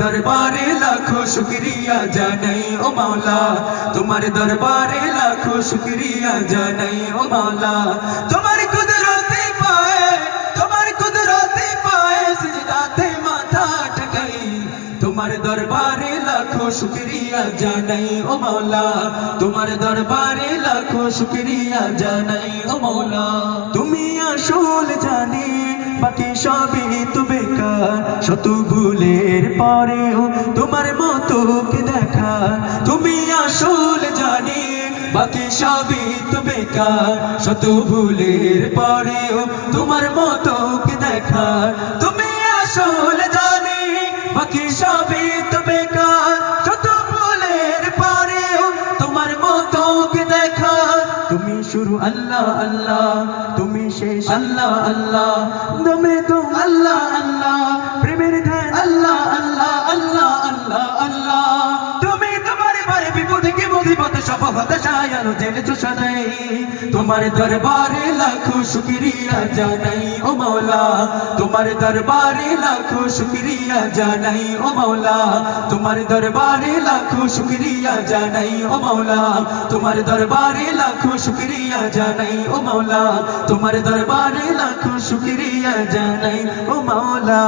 দরবারে লাখো শুকরিয়া জানাই ও মাওলা, তোমার দরবারে লাখো শুকরিয়া জানাই ও মাওলা। তোমার কুদরতে পায়ে, তোমার কুদরতে পায়ে সিজদাতে মাথা ঠকাই, তোমার দরবারে লাখো শুকরিয়া জানাই ও মাওলা, তোমার দরবারে লাখো শুকরিয়া জানাই ও মাওলা। তুমি আসল জানি বাকি সবই তো বেকার, শত ভুলের পরেও তোমার মতো কে দেখা। তুমি আসল জানি বাকি সবই তো বেকার, শত ভুলের পরেও তোমার মতো কে দেখা। তুমি আসল জানি বাকি সবই তো বেকার, শত ভুলের পরেও তোমার মতো কে দেখা। তুমি শুরু আল্লাহ আল্লাহ, তুমি শেষ আল্লাহ আল্লাহ, দমে তুম আল্লাহ আল্লাহ, প্রেমের ধ্যান আল্লাহ আল্লাহ আল্লাহ আল্লাহ আল্লাহ। তুমি তোমার বারে বিপদে কি মুসিবতে সব হতাশায় আলো জেলেছো সদাই, তোমার দরবারে লাখো শুকরিয়া জানাই ও মাওলা, তোমার দরবারে লাখো শুকরিয়া জানাই ও মাওলা, তোমার দরবারে লাখো শুকরিয়া জানাই ও মাওলা, তোমার দরবারে লাখো শুকরিয়া জানাই ও মাওলা, তোমার দরবারে লাখো শুকরিয়া জানাই ও মাওলা।